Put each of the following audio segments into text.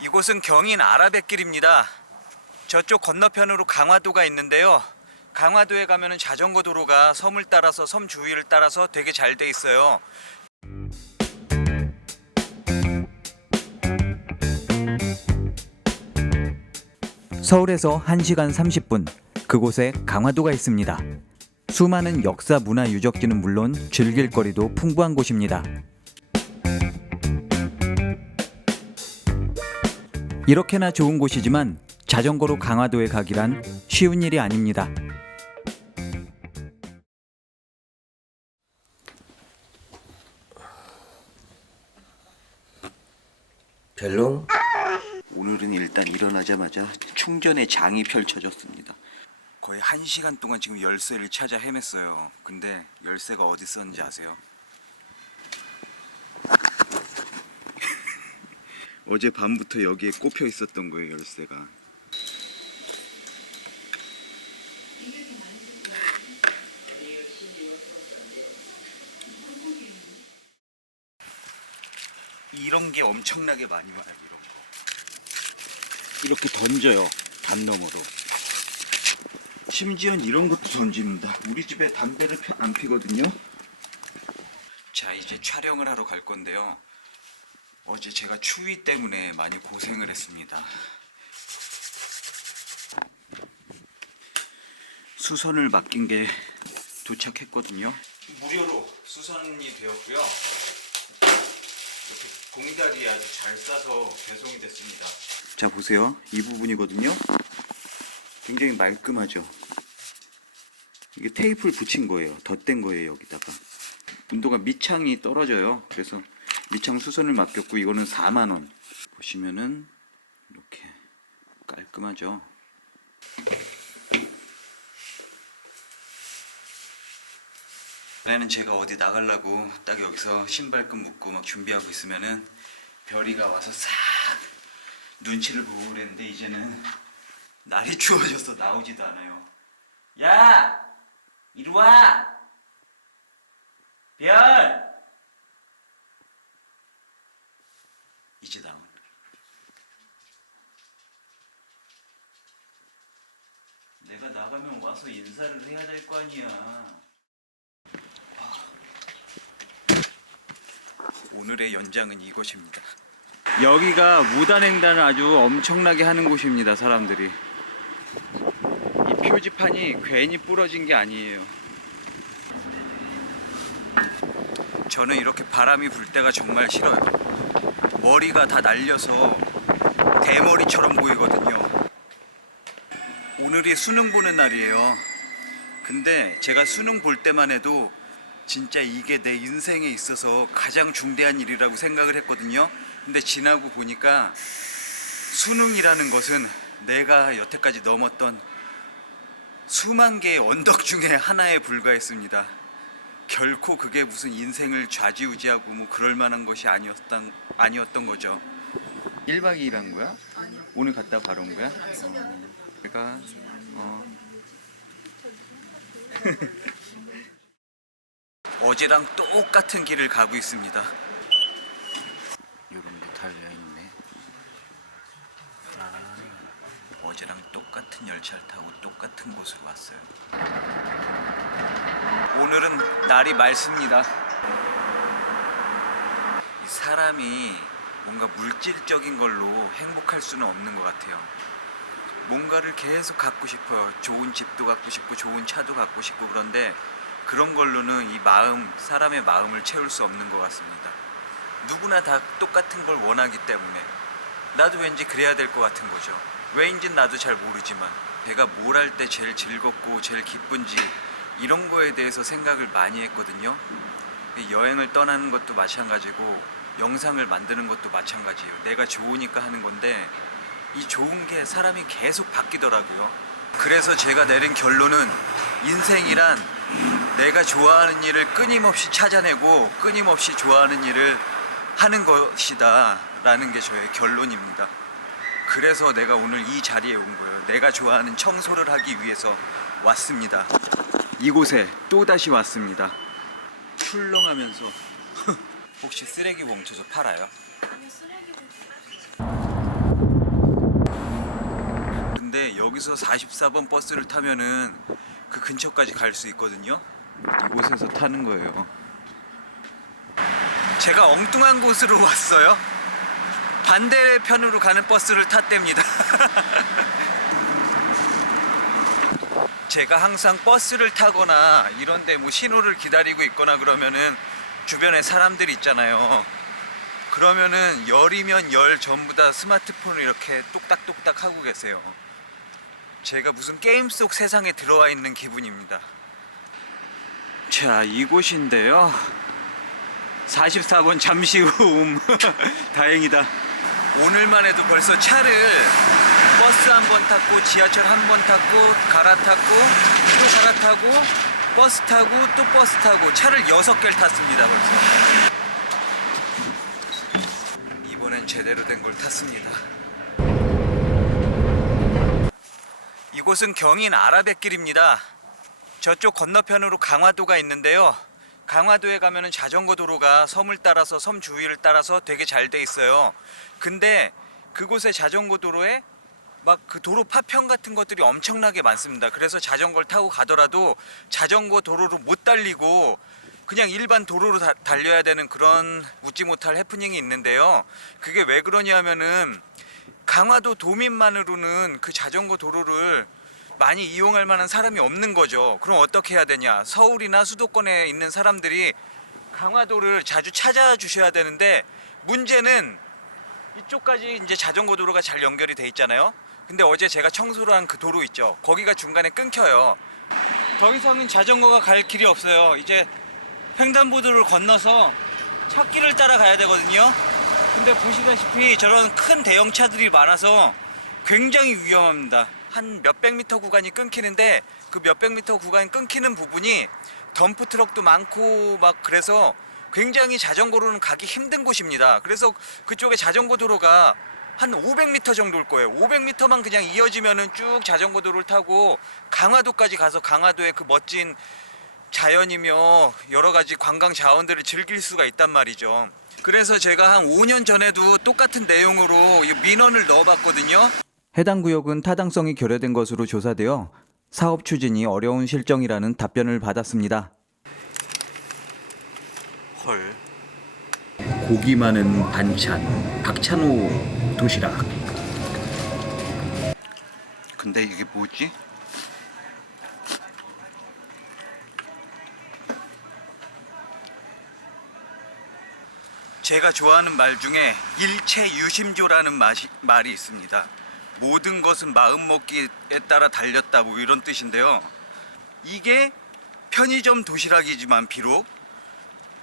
이곳은 경인 아라뱃길입니다. 저쪽 건너편으로 강화도가 있는데요. 강화도에 가면은 자전거 도로가 섬을 따라서 섬 주위를 따라서 되게 잘 돼 있어요. 서울에서 1시간 30분, 그곳에 강화도가 있습니다. 수많은 역사 문화 유적지는 물론 즐길 거리도 풍부한 곳입니다. 이렇게나 좋은 곳이지만 자전거로 강화도에 가기란 쉬운 일이 아닙니다. 별로? 오늘은 일단 일어나자마자 충전의 장이 펼쳐졌습니다. 거의 1시간 동안 지금 열쇠를 찾아 헤맸어요. 근데 열쇠가 어디 있었는지 아세요? 어제 밤부터 여기에 꼽혀 있었던 거예요, 열쇠가. 이런 게 엄청나게 많이 와요. 이런 거 이렇게 던져요, 담 너머로. 심지어는 이런 것도 던집니다. 우리 집에 담배를 안 피거든요. 자, 이제 촬영을 하러 갈 건데요. 어제 제가 추위 때문에 많이 고생을 했습니다. 수선을 맡긴 게 도착했거든요. 무료로 수선이 되었고요. 이렇게 공다리에 아주 잘 싸서 배송이 됐습니다. 자, 보세요. 이 부분이거든요. 굉장히 말끔하죠. 이게 테이프를 붙인 거예요. 덧댄 거예요, 여기다가. 온도가 밑창이 떨어져요. 그래서 밑창 수선을 맡겼고, 이거는 4만 원. 보시면은 이렇게 깔끔하죠. 전에는 제가 어디 나가려고 딱 여기서 신발끈 묶고 막 준비하고 있으면은 별이가 와서 싹 눈치를 보고 그랬는데, 이제는 날이 추워져서 나오지도 않아요. 야! 이리 와! 별! 이제 나온. 내가 나가면 와서 인사를 해야 될 거 아니야. 오늘의 연장은 이곳입니다. 여기가 무단횡단을 아주 엄청나게 하는 곳입니다. 사람들이. 이 표지판이 괜히 부러진 게 아니에요. 저는 이렇게 바람이 불 때가 정말 싫어요. 머리가 다 날려서 대머리처럼 보이거든요. 오늘이 수능 보는 날이에요. 근데 제가 수능 볼 때만 해도 진짜 이게 내 인생에 있어서 가장 중대한 일이라고 생각을 했거든요. 근데 지나고 보니까 수능이라는 것은 내가 여태까지 넘었던 수만 개의 언덕 중에 하나에 불과했습니다. 결코 그게 무슨 인생을 좌지우지하고 뭐 그럴 만한 것이 아니었던 거죠. 1박 2일 한 거야? 아니요. 오늘 갔다 바로 온 거야? 수면. 내가 어제랑 똑같은 길을 가고 있습니다. 이런 게 달려있네. 어제랑 똑같은 열차를 타고 똑같은 곳으로 왔어요. 오늘은 날이 맑습니다. 이 사람이 뭔가 물질적인 걸로 행복할 수는 없는 것 같아요. 뭔가를 계속 갖고 싶어요. 좋은 집도 갖고 싶고 좋은 차도 갖고 싶고. 그런데 그런 걸로는 이 마음, 사람의 마음을 채울 수 없는 것 같습니다. 누구나 다 똑같은 걸 원하기 때문에 나도 왠지 그래야 될 것 같은 거죠. 왜인지는 나도 잘 모르지만 제가 뭘 할 때 제일 즐겁고 제일 기쁜지 이런 거에 대해서 생각을 많이 했거든요. 여행을 떠나는 것도 마찬가지고 영상을 만드는 것도 마찬가지예요. 내가 좋으니까 하는 건데 이 좋은 게 사람이 계속 바뀌더라고요. 그래서 제가 내린 결론은 인생이란 내가 좋아하는 일을 끊임없이 찾아내고 끊임없이 좋아하는 일을 하는 것이다 라는 게 저의 결론입니다. 그래서 내가 오늘 이 자리에 온 거예요. 내가 좋아하는 청소를 하기 위해서 왔습니다. 이곳에 또다시 왔습니다. 출렁하면서 혹시 쓰레기 봉투도 팔아요? 아니요, 쓰레기 봉투. 여기서 44번 버스를 타면은 그 근처까지 갈 수 있거든요. 이곳에서 타는 거예요. 제가 엉뚱한 곳으로 왔어요. 반대편으로 가는 버스를 탔답니다. 제가 항상 버스를 타거나 이런데 뭐 신호를 기다리고 있거나 그러면은 주변에 사람들이 있잖아요. 그러면은 열이면 열 전부 다 스마트폰을 이렇게 똑딱똑딱 하고 계세요. 제가 무슨 게임 속 세상에 들어와 있는 기분입니다. 자, 이곳인데요. 44번 잠시 후 다행이다. 오늘만 해도 벌써 차를 버스 한 번 탔고 지하철 한 번 탔고 갈아탔고 또 갈아타고 버스 타고 또 버스 타고 차를 6개를 탔습니다. 벌써 이번엔 제대로 된 걸 탔습니다. 이곳은 경인 아라뱃길입니다. 저쪽 건너편으로 강화도가 있는데요. 강화도에 가면은 자전거 도로가 섬을 따라서 섬 주위를 따라서 되게 잘 돼 있어요. 근데 그곳의 자전거 도로에 막 그 도로 파편 같은 것들이 엄청나게 많습니다. 그래서 자전거를 타고 가더라도 자전거 도로로 못 달리고 그냥 일반 도로로 달려야 되는 그런 웃지 못할 해프닝이 있는데요. 그게 왜 그러냐면은 강화도 도민만으로는 그 자전거 도로를 많이 이용할 만한 사람이 없는 거죠. 그럼 어떻게 해야 되냐? 서울이나 수도권에 있는 사람들이 강화도를 자주 찾아주셔야 되는데 문제는 이쪽까지 이제 자전거 도로가 잘 연결이 돼 있잖아요. 근데 어제 제가 청소를 한 그 도로 있죠. 거기가 중간에 끊겨요. 더 이상은 자전거가 갈 길이 없어요. 이제 횡단보도를 건너서 찻길을 따라 가야 되거든요. 근데 보시다시피 저런 큰 대형차들이 많아서 굉장히 위험합니다. 한 몇백 미터 구간이 끊기는데 그 몇백 미터 구간이 끊기는 부분이 덤프 트럭도 많고 막 그래서 굉장히 자전거로는 가기 힘든 곳입니다. 그래서 그쪽에 자전거 도로가 한 500m 정도일 거예요. 500m만 그냥 이어지면은 쭉 자전거 도로를 타고 강화도까지 가서 강화도의 그 멋진 자연이며 여러 가지 관광 자원들을 즐길 수가 있단 말이죠. 그래서 제가 한 5년 전에도 똑같은 내용으로 이 민원을 넣어봤거든요. 해당 구역은 타당성이 결여된 것으로 조사되어 사업 추진이 어려운 실정이라는 답변을 받았습니다. 헐. 고기 많은 반찬, 박찬호 도시락. 근데 이게 뭐지? 제가 좋아하는 말 중에 일체유심조라는 말이 있습니다. 모든 것은 마음먹기에 따라 달렸다 뭐 이런 뜻인데요. 이게 편의점 도시락이지만 비록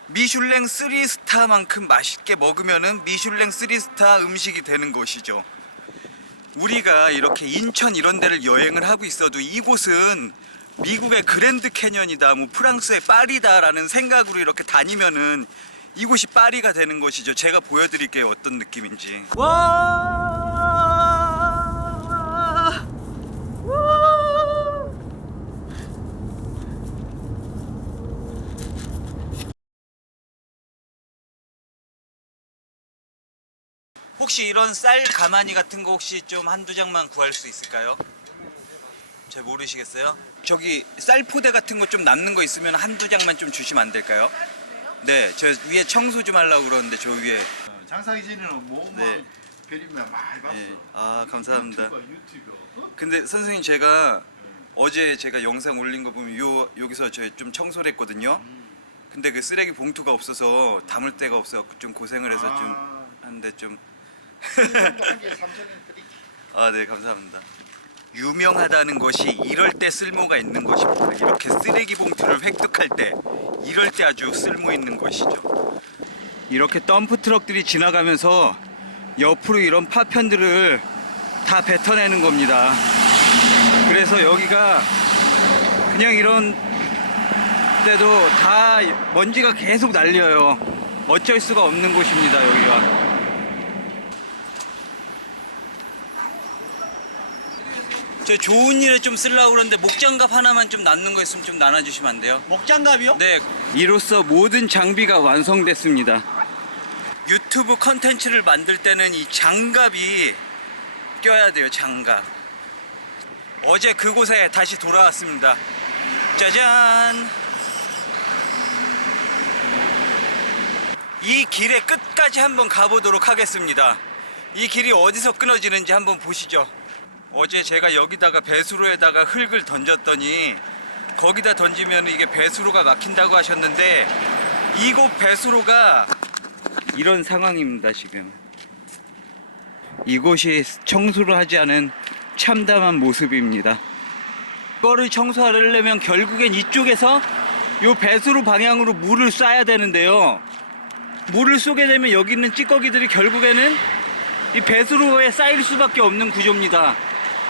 미슐랭 3스타만큼 맛있게 먹으면은 미슐랭 3스타 음식이 되는 것이죠. 우리가 이렇게 인천 이런 데를 여행을 하고 있어도 이곳은 미국의 그랜드 캐년이다 뭐 프랑스의 파리다라는 생각으로 이렇게 다니면은 이곳이 파리가 되는 것이죠. 제가 보여드릴게요 어떤 느낌인지. 와! 혹시 이런 쌀 가마니 같은 거 혹시 좀 한두 장만 구할 수 있을까요? 잘 모르시겠어요? 저기 쌀 포대 같은 거 좀 남는 거 있으면 한두 장만 좀 주시면 안 될까요? 네, 저 위에 청소 좀 하려고 그러는데 저 위에. 장사기 전에는 뭐만 네. 별이면 많이 봤어. 네. 아, 감사합니다. 유튜버. 근데 선생님 제가 어제 제가 영상 올린 거 보면 여기서 저 좀 청소를 했거든요. 근데 그 쓰레기 봉투가 없어서 담을 데가 없어 좀 고생을 해서 좀 하는데 좀. 아, 네, 감사합니다. 유명하다는 것이 이럴 때 쓸모가 있는 것입니다. 이렇게 쓰레기 봉투를 획득할 때 이럴 때 아주 쓸모 있는 것이죠. 이렇게 덤프 트럭들이 지나가면서 옆으로 이런 파편들을 다 뱉어내는 겁니다. 그래서 여기가 그냥 이런 때도 다 먼지가 계속 날려요. 어쩔 수가 없는 곳입니다, 여기가. 저 좋은 일에 좀 쓰려고 그러는데 목장갑 하나만 좀 남는 거 있으면 좀 나눠주시면 안 돼요? 목장갑이요? 네, 이로써 모든 장비가 완성됐습니다. 유튜브 컨텐츠를 만들 때는 이 장갑이 껴야 돼요, 장갑. 어제 그곳에 다시 돌아왔습니다. 짜잔! 이 길의 끝까지 한번 가보도록 하겠습니다. 이 길이 어디서 끊어지는지 한번 보시죠. 어제 제가 여기다가 배수로에다가 흙을 던졌더니 거기다 던지면 이게 배수로가 막힌다고 하셨는데 이곳 배수로가 이런 상황입니다. 지금 이곳이 청소를 하지 않은 참담한 모습입니다. 이거를 청소하려면 결국엔 이쪽에서 이 배수로 방향으로 물을 쏴야 되는데요. 물을 쏘게 되면 여기 있는 찌꺼기들이 결국에는 이 배수로에 쌓일 수밖에 없는 구조입니다.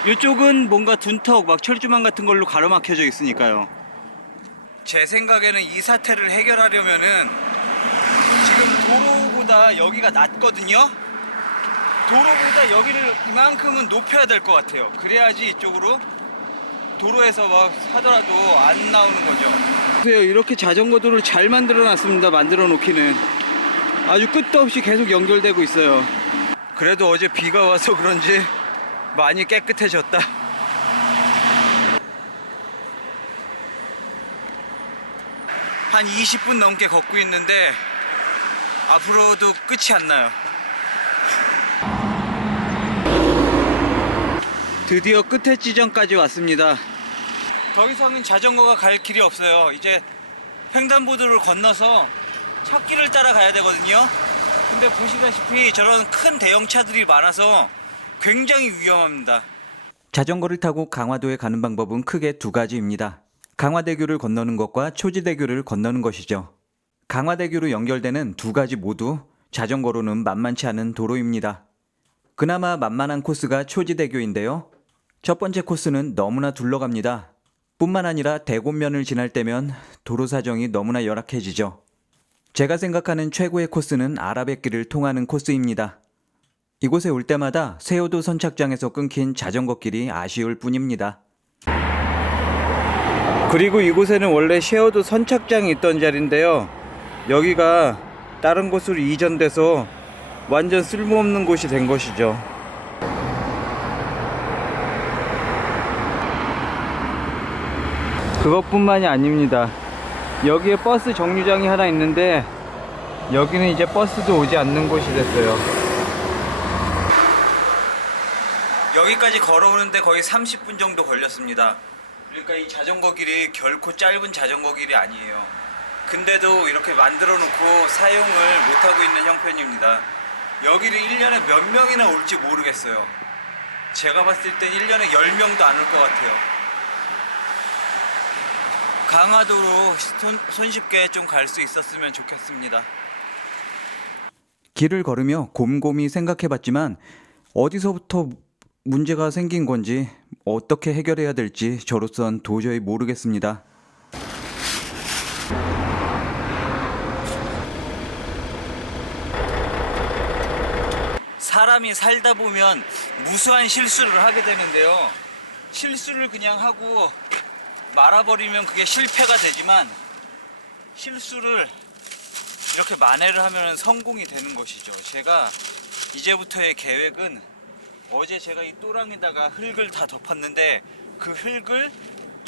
이쪽은 뭔가 둔턱, 막 철조망 같은 걸로 가로막혀져 있으니까요. 제 생각에는 이 사태를 해결하려면은 지금 도로보다 여기가 낮거든요. 도로보다 여기를 이만큼은 높여야 될 것 같아요. 그래야지 이쪽으로 도로에서 막 하더라도 안 나오는 거죠. 보세요, 이렇게 자전거 도로를 잘 만들어 놨습니다. 만들어 놓기는 아주 끝도 없이 계속 연결되고 있어요. 그래도 어제 비가 와서 그런지 많이 깨끗해졌다. 한 20분 넘게 걷고 있는데 앞으로도 끝이 안 나요. 드디어 끝에 지점까지 왔습니다. 더 이상은 자전거가 갈 길이 없어요. 이제 횡단보도를 건너서 차길을 따라가야 되거든요. 근데 보시다시피 저런 큰 대형차들이 많아서 굉장히 위험합니다. 자전거를 타고 강화도에 가는 방법은 크게 두 가지입니다. 강화대교를 건너는 것과 초지대교를 건너는 것이죠. 강화대교로 연결되는 두 가지 모두 자전거로는 만만치 않은 도로입니다. 그나마 만만한 코스가 초지대교인데요. 첫 번째 코스는 너무나 둘러갑니다. 뿐만 아니라 대곡면을 지날 때면 도로 사정이 너무나 열악해지죠. 제가 생각하는 최고의 코스는 아라뱃길을 통하는 코스입니다. 이곳에 올 때마다 세오도 선착장에서 끊긴 자전거길이 아쉬울 뿐입니다. 그리고 이곳에는 원래 세오도 선착장이 있던 자리인데요. 여기가 다른 곳으로 이전돼서 완전 쓸모없는 곳이 된 것이죠. 그것뿐만이 아닙니다. 여기에 버스 정류장이 하나 있는데 여기는 이제 버스도 오지 않는 곳이 됐어요. 여기까지 걸어오는데 거의 30분 정도 걸렸습니다. 그러니까 이 자전거 길이 결코 짧은 자전거 길이 아니에요. 근데도 이렇게 만들어 놓고 사용을 못하고 있는 형편입니다. 여기를 1년에 몇 명이나 올지 모르겠어요. 제가 봤을 때 1년에 10명도 안 올 것 같아요. 강화도로 손쉽게 좀 갈 수 있었으면 좋겠습니다. 길을 걸으며 곰곰이 생각해봤지만 어디서부터 문제가 생긴 건지 어떻게 해결해야 될지 저로선 도저히 모르겠습니다. 사람이 살다 보면 무수한 실수를 하게 되는데요. 실수를 그냥 하고 말아버리면 그게 실패가 되지만 실수를 이렇게 만회를 하면 성공이 되는 것이죠. 제가 이제부터의 계획은 어제 제가 이 또랑에다가 흙을 다 덮었는데 그 흙을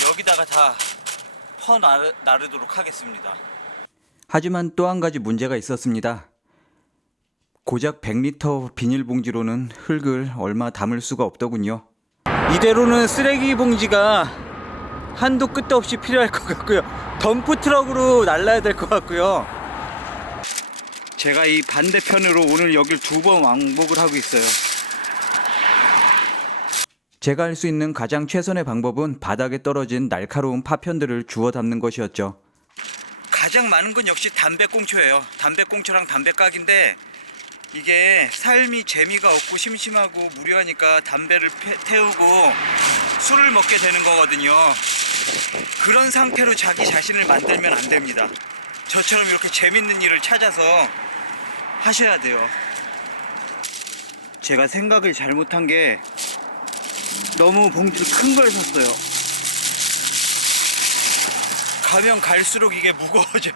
여기다가 다 나르도록 하겠습니다. 하지만 또 한 가지 문제가 있었습니다. 고작 100리터 비닐봉지로는 흙을 얼마 담을 수가 없더군요. 이대로는 쓰레기 봉지가 한도 끝도 없이 필요할 것 같고요. 덤프 트럭으로 날라야 될 것 같고요. 제가 이 반대편으로 오늘 여길 2번 왕복을 하고 있어요. 제가 할 수 있는 가장 최선의 방법은 바닥에 떨어진 날카로운 파편들을 주워 담는 것이었죠. 가장 많은 건 역시 담배꽁초예요. 담배꽁초랑 담배깍인데 이게 삶이 재미가 없고 심심하고 무료하니까 담배를 태우고 술을 먹게 되는 거거든요. 그런 상태로 자기 자신을 만들면 안 됩니다. 저처럼 이렇게 재밌는 일을 찾아서 하셔야 돼요. 제가 생각을 잘못한 게 너무 봉지를 큰 걸 샀어요. 가면 갈수록 이게 무거워져.